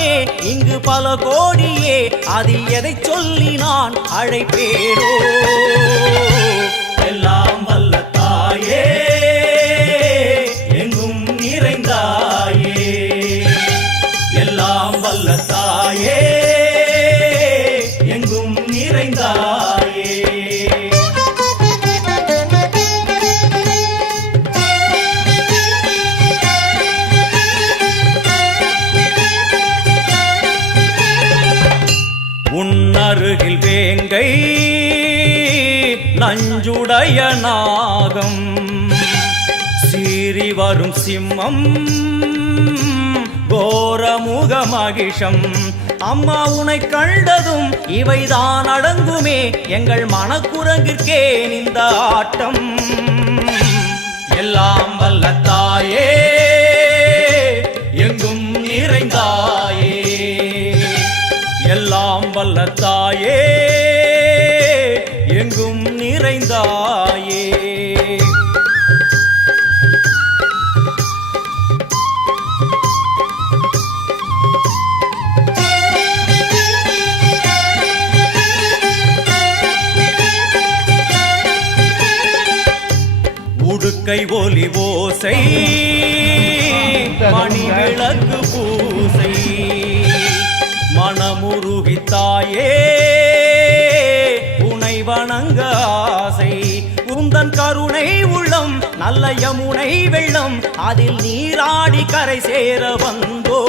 உலகமே இங்கு பல கோடியே, அதில் எதை சொல்லி நான் அழைப்பேனோ? எல்லாம் வல்ல தாயே, எங்கும் நிறைந்தாயே, எல்லாம் வல்ல தாயே, எங்கும் நிறைந்தாயே. உன்னருகில் வேங்கை நஞ்சுடைய நாகம், சீறி வரும் சிம்மம் கோரமுக மகிஷம். அம்மா உனை கண்டதும் இவைதான் அடங்குமே, எங்கள் மனக்குரங்கிற்கே இந்த ஆட்டம். எல்லாம் வல்ல தாயே, எங்கும் நிறைந்தாயே, எல்லாம் வல்ல தாயே, எங்கும் நிறைந்தாயே. உடுக்கை ஒலி ஓசை, மணி விளக்கு பூசை, மனமுருகித்தாயே உனை வணங்க ஆசை. உந்தன் கருணை உள்ளம் நல்ல யமுனை வெள்ளம், அதில் நீராடி கரை சேர வந்தோ.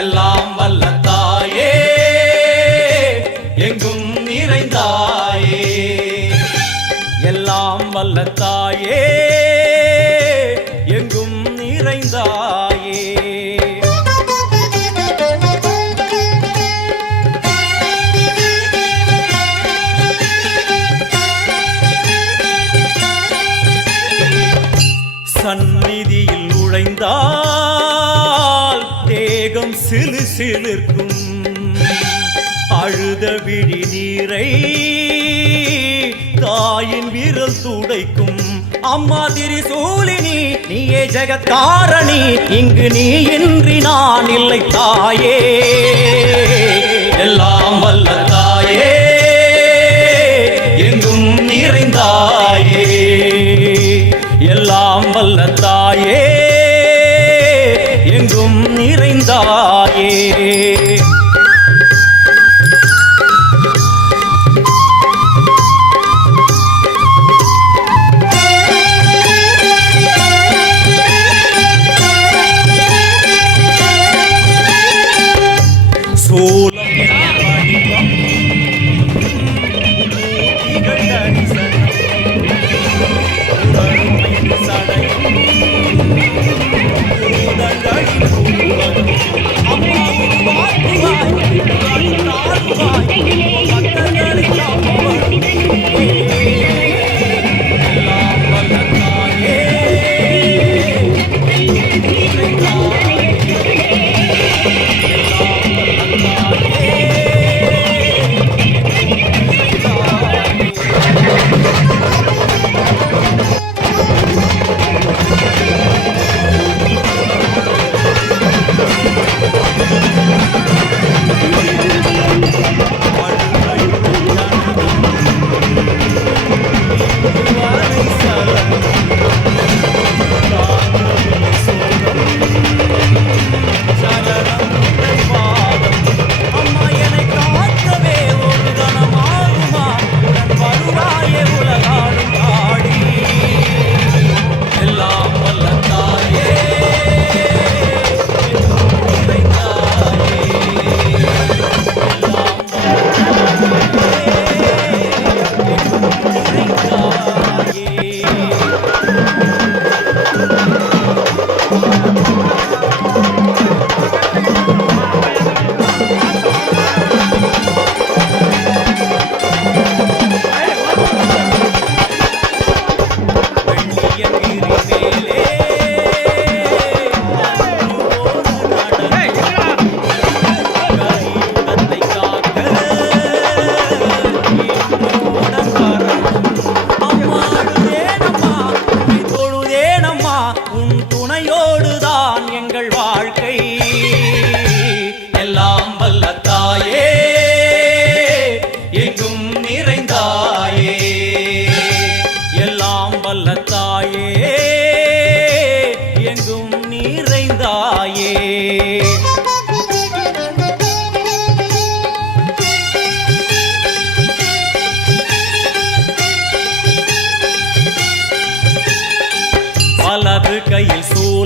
எல்லாம் வல்ல தாயே, எங்கும் நிறைந்தாயே, எல்லாம் வல்ல தாயே, எங்கும் நிறைந்தாயே. சந்நிதியில் நுழைந்தால் தேகம் சிலு சிலிர்க்கும், அழுத விழி நீரை தாயின் விரல் துடைக்கும். அம்மா திரிசூலினி நீயே ஜெகத்காரணி, இங்கு நீ இன்றி நான் இல்லை தாயே. எல்லாம் வல்ல தாயே, எங்கும் நிறைந்தாயே, எல்லாம் வல்ல தாயே, எங்கும் நிறைந்தாயே. சூலம் வடிவம் மூர்த்திகள் தரிசனம், உடலுமையின் சடையும் பூதங்களின் பூவகம். அம்மாவின்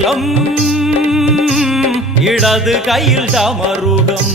சூலம் இடது கையில் டமருகம்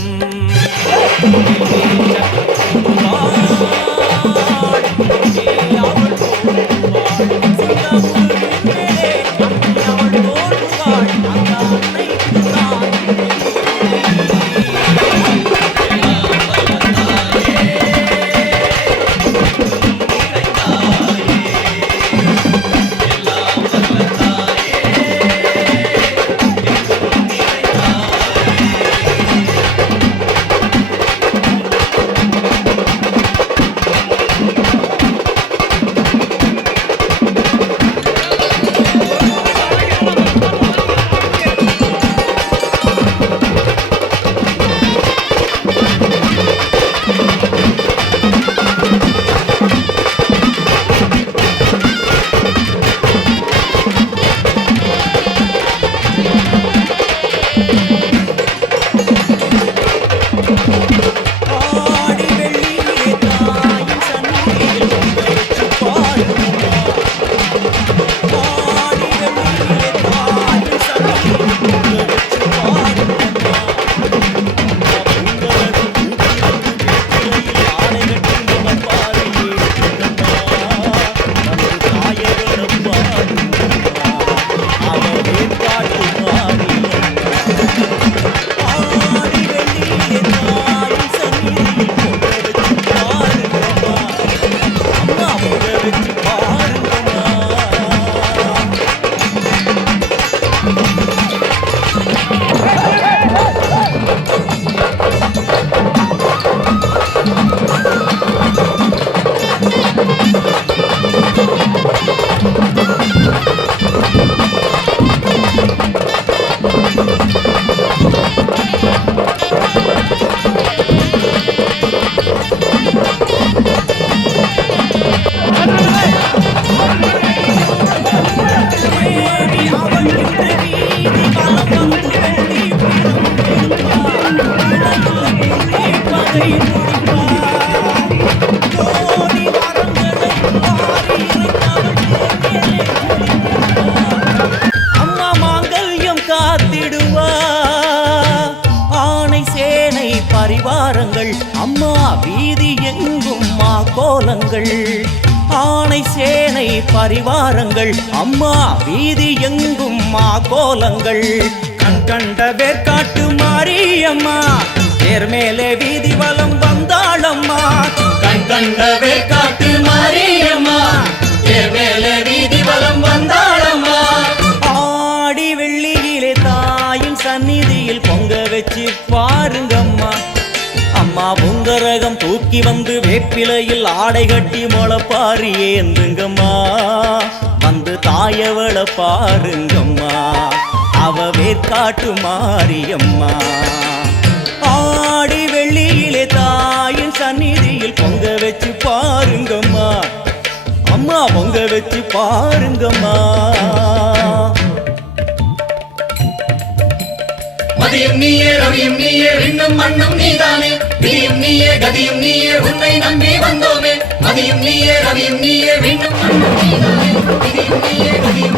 பரிவாரங்கள் அம்மா வீதி எங்கும் மா கோலங்கள் ஆணை சேனை பரிவாரங்கள் அம்மா வீதி எங்கும் மா கோலங்கள் கண் கண்ட வேர்க்காட்டு மாரியம்மா தேர் மேலே வீதி வலம் வந்தாளம்மா கண் கண்ட வேர்க்காட்டு மாரியம்மா தேர் மேலே வீதி வலம் வந்தாளம்மா ஆடி வெள்ளியிலே தாயின் சந்நிதியில் பொங்க வச்சு பாருங்கம்மா அம்மா பொங்கரகம் தூக்கி வந்து வேப்பிலையில் ஆடை கட்டி முளைப்பாரி ஏந்துங்கம்மா வந்து தாயவள பாருங்கம்மா அவ வேர்க்காட்டு மாரியம்மா ஆடி வெள்ளியிலே தாயின் சந்நிதியில் பொங்க வச்சு பாருங்கம்மா அம்மா பொங்க வச்சு பாருங்கம்மா மதியும் நீயே ரவியும் நீயே விண்ணும் மண்ணும் நீதானே விதியும் நீயே கதியும் நீயே உன்னை நம்பி வந்தோமே மதியும் நீயே ரவியும் நீயே விண்ணும் மண்ணும் நீதானே விதியும் நீயே கதியும்